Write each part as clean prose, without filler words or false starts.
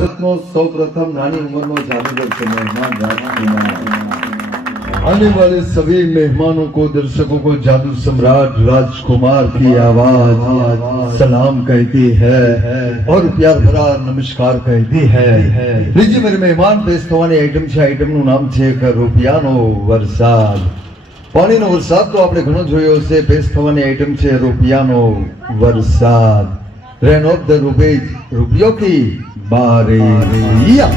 ભારતનો સૌપ્રથમ નાની ઉંમરનો જાદુગર છે મહેમાન રાજકુમાર। आने वाले सभी मेहमानों को, दर्शकों को जादू सम्राट राजकुमार की आवाज सलाम कहती है और प्यार भरा नमस्कार कहती है। लीजिए मेरे मेहमान, पेश થવાની આઈટમ છે, આઈટમનું નામ છે રૂપિયાનો વરસાદ। પાણીનો વરસાદ તો આપણે ઘણો જોયો છે, પેશ થવાની આઈટમ છે રૂપિયાનો વરસાદ। રેન ઓફ ધ રૂપેજ, રૂપિયો કી બારી। યા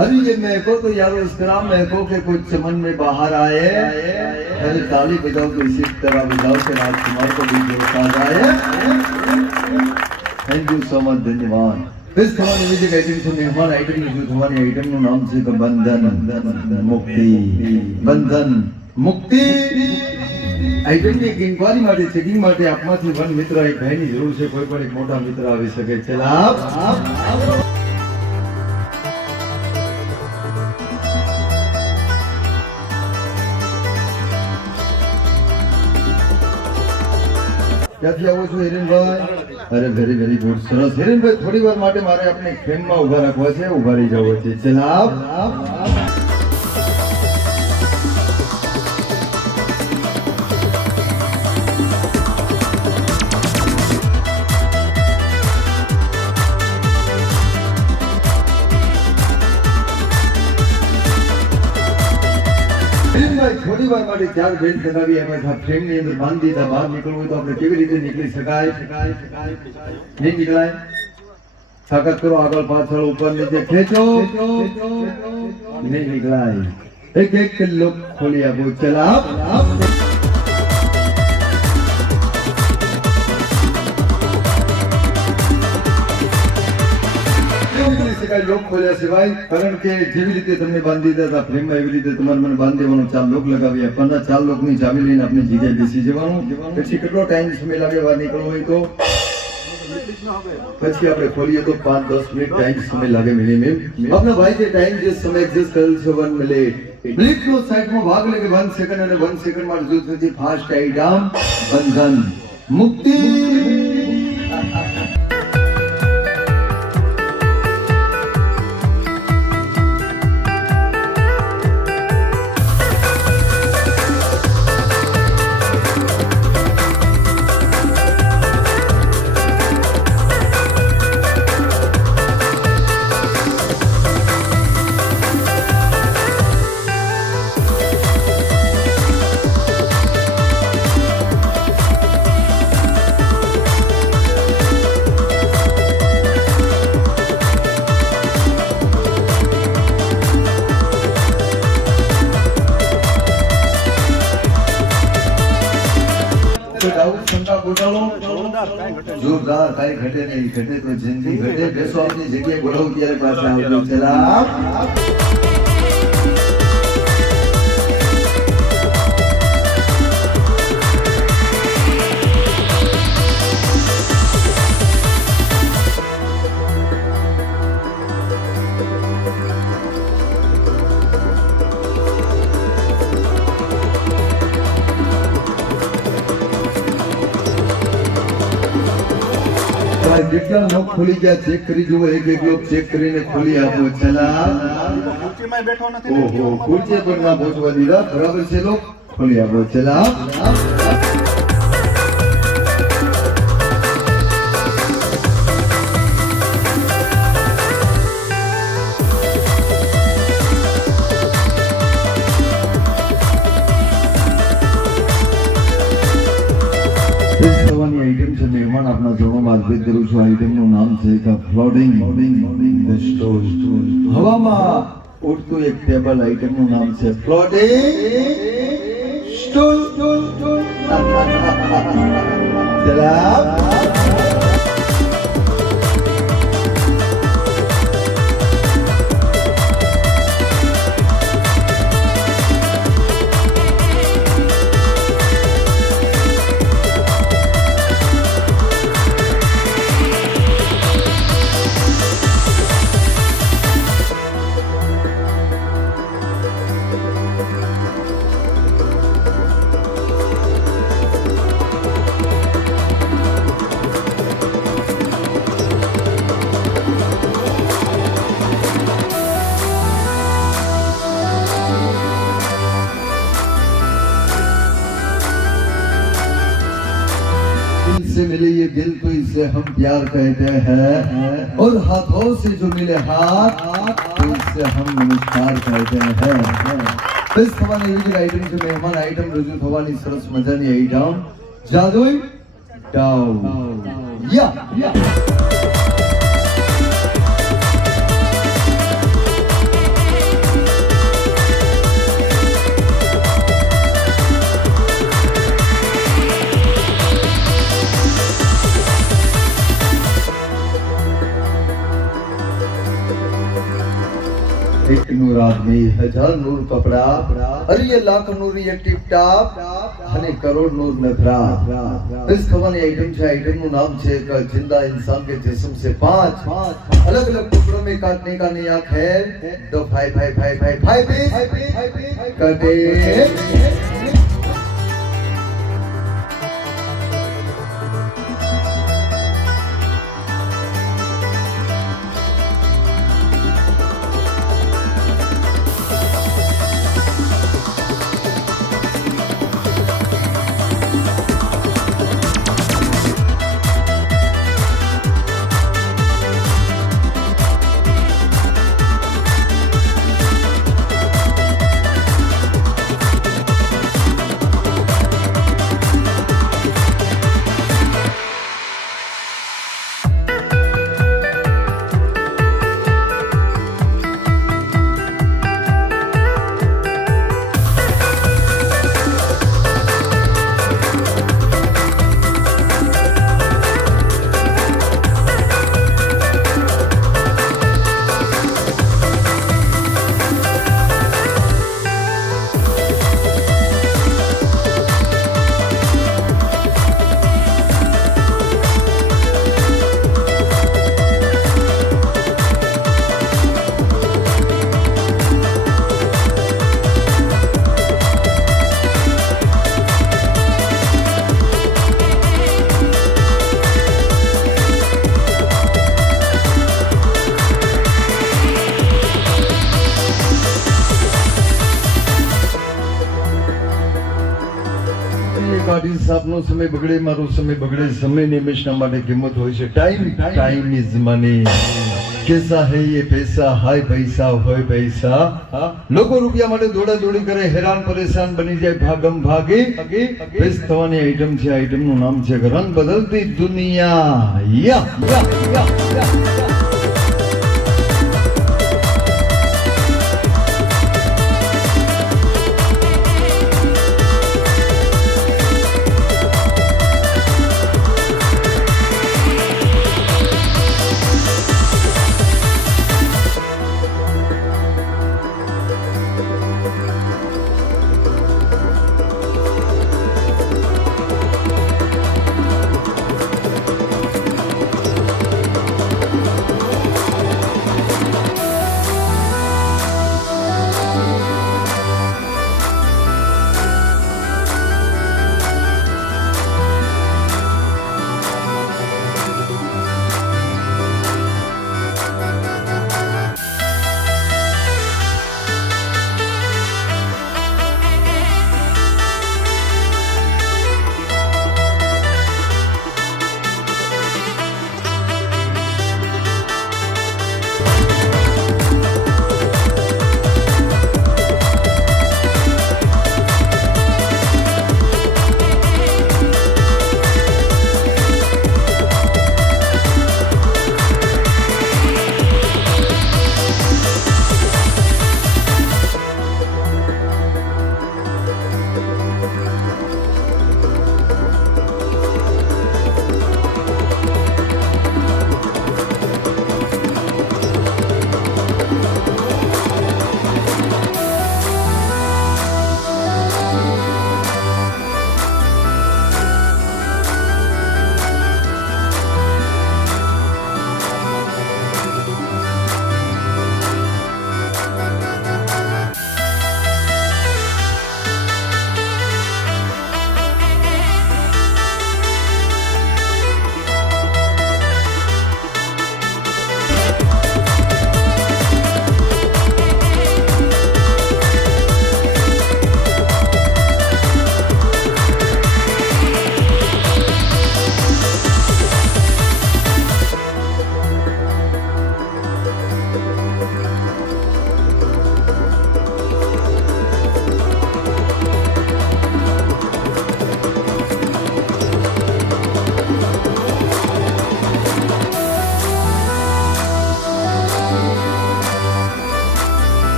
अभी ये महको तो यारो इस तरह महको के कुछ चमन में बाहर आए। अरे ताली बजाओ तो इसी तरह बजाओ कि राजकुमार को भी जोश आ जाए। थैंक यू सो मच, धन्यवाद। इस हमारी म्यूजिक आइटम से मेहमान आइटम में जो हमारी आइटम નું નામ છે બંધન મુક્તિ। બંધન મુક્તિ આઈટમની એક ઇન્ક્વાયરી માટે, ચેકિંગ માટે આપમાંથી વન મિત્ર એક ભાઈની જરૂર છે। કોઈ પણ એક મોટા મિત્ર આવી શકે છે। આપ ક્યાંથી આવો છો હિરેનભાઈ? અરે વેરી વેરી ગુડ, સરસ। હિરેનભાઈ થોડી વાર માટે મારે આપને ફ્રેમમાં ઉભા રાખવા છે, ઉભા રહી જવો છે। જનાબ થોડી વાર માટે ચાર બેલ્ટ લગાવી એમાં ફ્રેમ ની અંદર બાંધી દીધા। બહાર નીકળવું હોય તો આપણે કેવી રીતે નીકળી શકાય? નહીં નીકળાય? તાકાત કરો, આગળ પાછળ ઉપર નીચે ખેંચો, નહીં નીકળાય। એક એક લોક ખોલી આપો। ચલા લોક ખોલ્યા સિવાય, કારણ કે જેવી રીતે તમને બાંધી દીધા હતા ફ્રેમમાં એવી રીતે તમારે મને બાંધી દેવાનો। ચાર લોક લગાવી આપવાના। ચાર લોકની ચાવી લઈને આપણે જગ્યાએ બેસી જવાનું। પછી કેટલો ટાઈમ સમય લાગે બહાર નીકળવો હોય તો? પછી આપણે ખોલીએ તો 5-10 મિનિટ ટાઈમ સમય લાગે મિનિમમ। આપણા ભાઈ જે ટાઈમ જે સમય એડજસ્ટ કરેલ છે 1 મિનિટ। મિનિટનો સાઈડમાં ભાગ લે કે 1 સેકન્ડ અને 1 સેકન્ડ માં જો થતી ફાસ્ટ આઈટમ બંધન મુક્તિ। જોરદાર, કાંઈ ઘટે નહીં, ઘટે તો જિંદગી ઘટે। બેસો, આપની જગ્યાએ બોલાવું ત્યારે પાછા આવજો। ચલા જેટલા લોક ખોલી ગયા ચેક કરી જુઓ, એક એક લોક ચેક કરીને ખોલી આપો. ચલા ખુરશીમાં બેઠો નથી ને, ઓહો ખુરશી પર ના પહોંચવા દીધા. બરાબર છે લોક, ખોલી આપો. ચલા થવાની આઈટમ છે મહેમાન આપના જોડોમાં અર્પિત કરું છું. આઈટમનું નામ છે ફ્લોટિંગ સ્ટોલ. હવામાં ઉડતું એક ટેબલ. આઈટમનું નામ છે ફ્લોટિંગ સ્ટોલ. ચલા से मिले ये दिल तो इसे हम प्यार कहते हैं, और हाथों से जो मिले हाथ तो इसे हम नमस्कार कहते हैं. બસ થવાની એવી જ આઈટમ છે મહેમાન. આઈટમ રજૂ થવાની સરસ મજાની આઈટમ જાદુઈ ડાવ. યા एक नूर आदमी, हजार नूर कपड़ा, अरे ये लाख नूर ये टिप टाप, અને કરોડ નૂર નખરા. इस थवानी आइटम છે. आइटम નું નામ છે एक जिंदा इंसान के जिस्म से 5 अलग अलग टुकड़ों में काटने का नियत है. तो फाइव कटे. આર્ટિસ્ટ આપનો સમય બગડે, મારો સમય બગડે. સમયની હંમેશા માટે કિંમત હોય છે. Time is money. कैसा है ये पैसा, हाय पैसा होय पैसा. લોકો રૂપિયા માટે દોડા દોડી કરે, હેરાન પરેશાન બની જાય, ભાગમ ભાગે. બેસ્ટ થવાની આઈટમ છે. આઈટમ નું નામ છે રંગ બદલતી દુનિયા. યા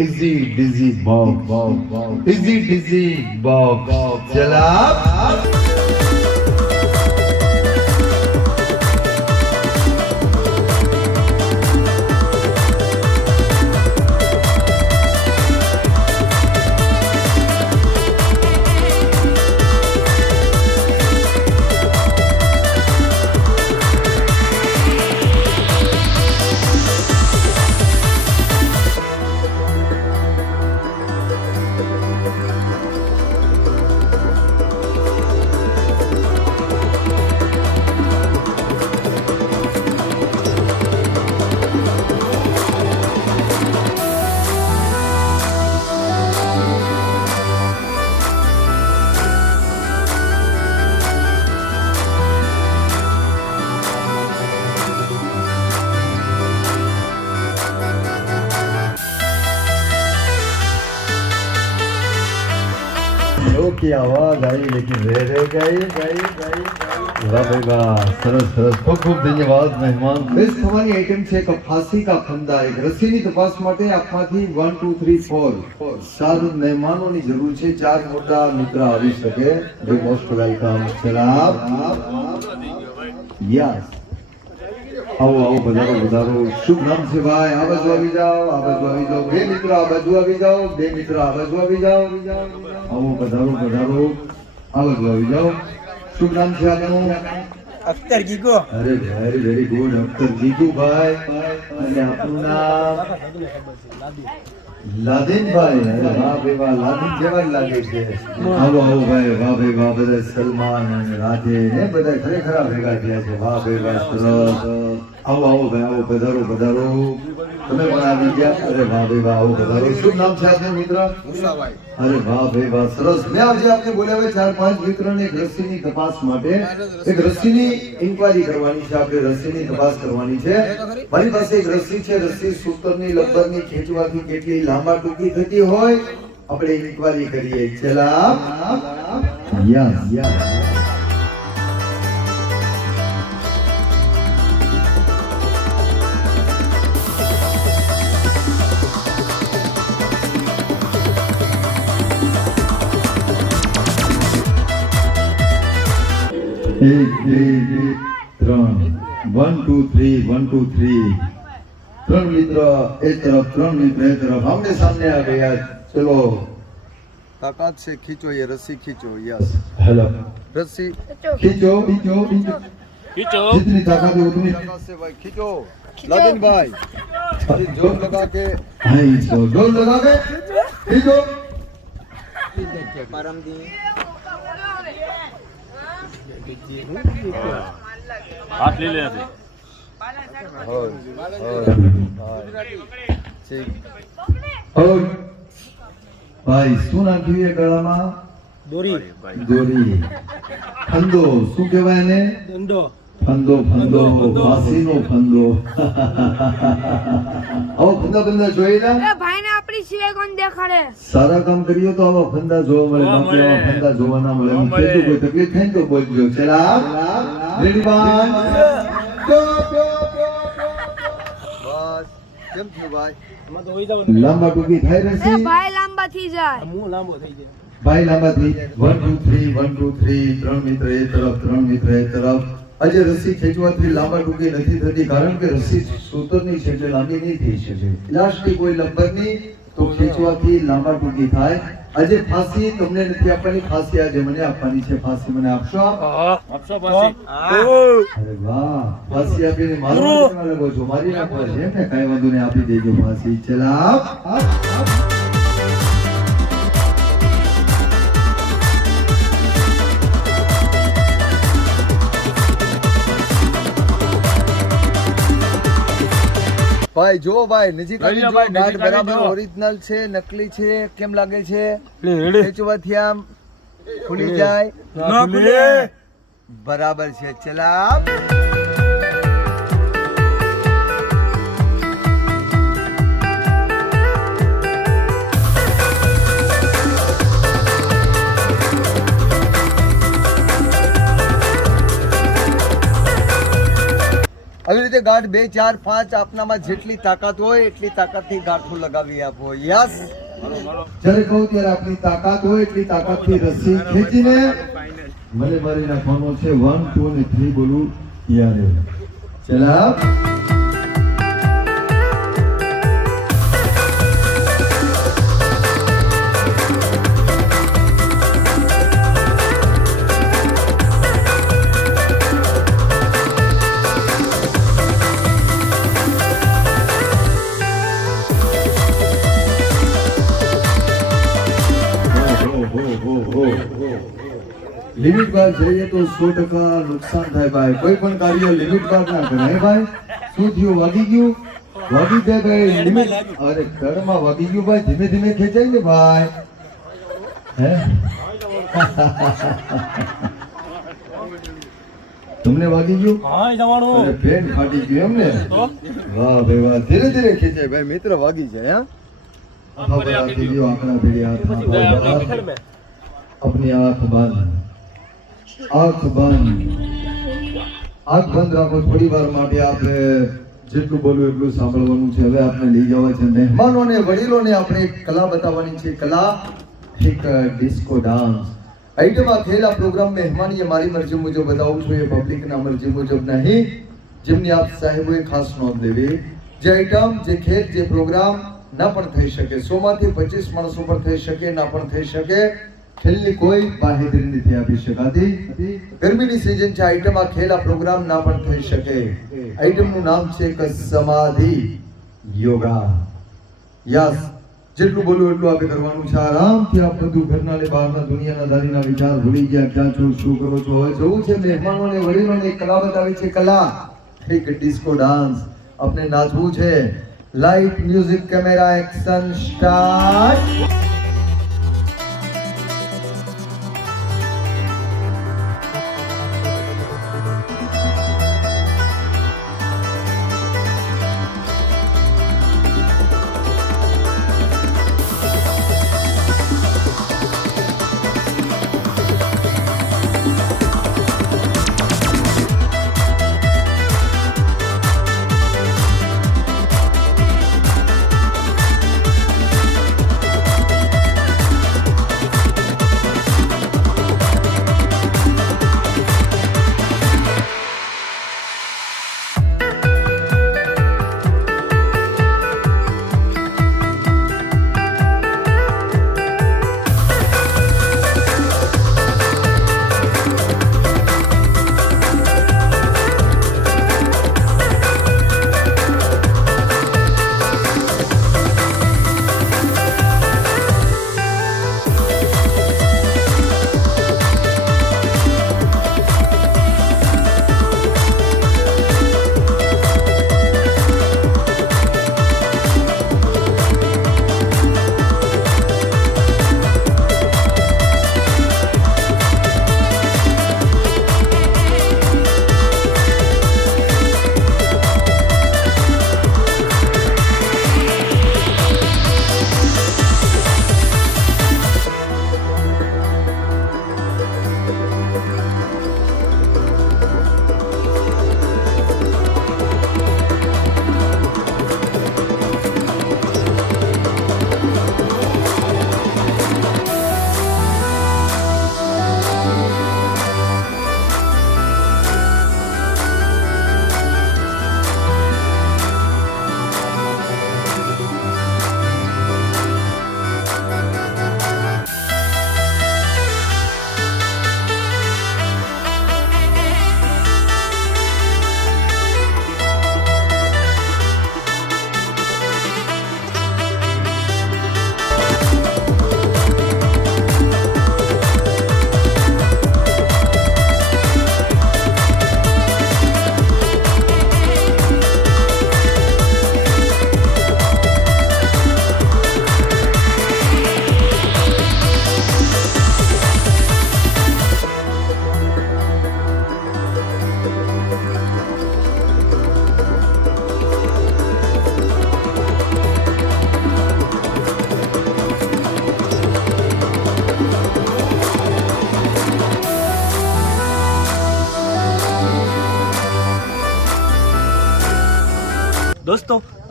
इजी डिजी बॉक्स इजी डिजी बॉक्स चला की आवाज आई लेकिन रह गई वाह भाई वाह સરસ સરસ ખૂબ ખૂબ ધન્યવાદ મહેમાન બેસ્ટ થવાની આઈટમ છે કે ફાંસી કા ફંદા એક રસીની તપાસ માટે આપમાંથી 1 2 3 4 ચાર મહેમાનોની જરૂર છે ચાર મોટા મિત્ર આવી શકે જો મોસ્ટ વેલકમ સલામ યસ આવો આવો પધારો શુભ નામ છે ભાઈ આ બાજુ આવી જાઓ બે મિત્ર આ બાજુ આવી જાઓ બે મિત્ર આ બાજુ આવી જાઓ આવો પધારો આ બાજુ આવી જાઓ શુભ નામ છે આપનું અખ્તર ગીગો. અરે વેરી ગુડ અખ્તર ગીગુ ભાઈ અને આપનું નામ લાદેનભાઈ અરે વાહ ભાઈ વાહ લાદેન જેવા જ લાગે છે આવો ભાઈ વાહ ભાઈ વાહ બધા સલમાન અને રાધે ને બધા ખરેખર ભેગા થયા છે વાહ ભાઈ વાહ સરસ આવો ભાઈ આવો પધારો તમે પણ આવી ગયા અરે વાહ ભાઈ વાહ આવો પધારો શું નામ છે આપનું મિત્ર મુસાભાઈ. અરે વાહ ભાઈ વાહ સરસ મેં આજે આપને બોલાવ્યા ચાર પાંચ મિત્રોને એક રસીની તપાસ માટે એક રસીની ઇન્ક્વાયરી કરવાની છે આપણે રસીની તપાસ કરવાની છે મારી પાસે એક રસી છે રસી સૂતરની લબ્બરની ખેંચવાથી કેટલી લાંબા ટૂંકી થતી હોય આપણે ઇન્ક્વાયરી કરીએ ચલા યસ एक त्रण 1 2 3 1 2 3 ત્રણ મિત્ર એક તરફ ત્રણ મિત્ર એક તરફ આમને સામને आ गया चलो ताकत से खींचो ये रस्सी खींचो यस हेलो रस्सी खींचो जितनी ताकत है उतनी ताकत से भाई खींचो लादेन भाई अरे जोर लगा के हाँ इसको जोर लगा के खींचो પરમદી हाथ ले ले ऐसे ठीक और भाई શું નાખ્યું એ ગળામાં દોરી દોરી ફંદો શું કહેવાય એને દંડો ફંદો ફાંસીનો ફંદો આવો ફંદા જોયેલા એ ભાઈને આપણી સિવાય કોણ દેખાડે સારા કામ કરીએ તો આવા ફંદા જોવા મળે બાકી આવા ફંદા જોવા ના મળે એમ કહેતું કોઈ તકલીફ થાય ને તો બોલજો ચલા રેડી વન बस કેમ થયું ભાઈ એમાં તો હોઈ જવાનું. લાંબા ટૂંકી થાય એ રહેશે ભાઈ લાંબા થઈ જાય મું લાંબો થઈ જાય. ભાઈ લાંબા થઈ 1 2 3 ત્રણ મિત્ર એક તરફ ત્રણ મિત્ર એક તરફ આજે રસ્સી ખેંચવાથી લાંબા ટૂંકી નથી થતી કારણ કે રસ્સી સૂતરની છે એટલે લાંબી નહીં થઈ શકે ઇલાસ્ટિક કોઈ લંબરની તો ખેંચવાથી લાંબા ટૂંકી થાય આજે ફાંસી તમને નથી આપવાની ફાંસી આજે મને આપવાની છે ફાંસી મને આપશો आपसो पासी અરે વાહ ફાંસી આપીને મારો લાગો છો મારી નાખવા છે એમ ને કાંઈ વાંધો નહીં આપી દેજો ફાંસી ચલા ભાઈ જો ભાઈ નજીક આવી લઈ લો જો ભાઈ, ગાઢ નજીક આવી બરાબર જો. ઓરિજિનલ છે નકલી છે કેમ લાગે છે રેડી ખેંચવાથી આમ ખુલી જાય ના ભૂલે. બરાબર છે ચલા આવી રીતે રીતે ગાંઠ 2 4 5 આપનામાં જેટલી તાકાત હોય એટલી તાકાતથી ગાંઠો લગાવી આપો. યસ, જ્યારે કહું ત્યારે આપની તાકાત હોય એટલી તાકાતથી રસ્સી ખેંચીને મને મારી નાખવાનો છે. 1 2 અને 3 બોલું યાર. ચલા લિમિટ બહાર જઈએ તો 100% નુકસાન થાય ભાઈ. કોઈ પણ કાર્ય લિમિટ બહાર ના કરાય ભાઈ. શું થયું? વાગી ગયું? વાગી જાય ભાઈ. લિમિટ અરે ઘરમાં વાગી ગયું ભાઈ. ધીમે ધીમે ખેંચાય ને ભાઈ. હે તમને વાગી ગયું? હા જવાનું. અરે પેન ફાટી ગયું એમ ને? વાહ ભાઈ વાહ. ધીરે ધીરે ખેંચાય ભાઈ. મિત્ર વાગી જાય. હા ખબર આપી દો. આંકડા ભેડી હાથ अपनी आंख बंद. आंख બંધ. આંખ બંધ રાખો. થોડી વાર માટે આપણે જેટલું બોલવું એટલું સાંભળવાનું છે. હવે આપણે લઈ જવા છે મહેમાનોને, વડીલોને. આપણે એક કલા બતાવવાની છે. કલા એક ડિસ્કો ડાન્સ. આઈટમ આ ખેલ આ પ્રોગ્રામ મહેમાન એ મારી મરજી મુજબ બતાવું છું. એ પબ્લિકના મરજી મુજબ નહીં, જેમની આપ સાહેબોએ ખાસ નોંધ લેવી. જે આઈટમ, જે ખેલ, જે પ્રોગ્રામ ના પણ થઈ શકે. 100 માંથી 25 માણસો પર થઈ શકે, ના પણ થઈ શકે. ખેલની કોઈ બાહેધરી નથી આપી શકાતી. ગરમીની સિઝન છે. આઈટમ આ ખેલ આ પ્રોગ્રામ ના પણ થઈ શકે. આઈટમનું નામ છે સમાધિ યોગા. યસ, જેટલું બોલું એટલું આપણે કરવાનું છે. આરામથી આપ બધું ઘરના લે બહારના દુનિયાના દારીના વિચાર ભૂલી ગયા. ક્યાં છો, શું કરો છો? હવે જવું છે મહેમાનોને, વડીલોને. એક કલા બતાવી છે. કલા એક ડિસ્કો ડાન્સ. આપણે નાચવું છે. Light, music, camera, action, start.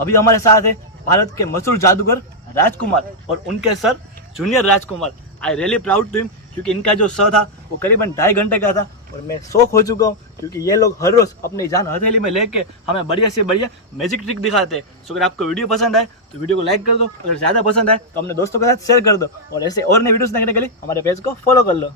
अभी हमारे साथ है भारत के मशहूर जादूगर राजकुमार और उनके sir junior Rajkumar. I really proud to him, क्योंकि इनका जो शो था वो करीबन 2.5 घंटे का था और मैं शौक हो चुका हूँ, क्योंकि ये लोग हर रोज़ अपनी जान हथेली में लेके हमें बढ़िया से बढ़िया मैजिक ट्रिक दिखाते हैं। सो अगर आपको वीडियो पसंद आए तो वीडियो को लाइक कर दो, अगर ज़्यादा पसंद आए तो अपने दोस्तों के साथ शेयर कर दो, और ऐसे और नए वीडियोस देखने के लिए हमारे पेज को फॉलो कर लो।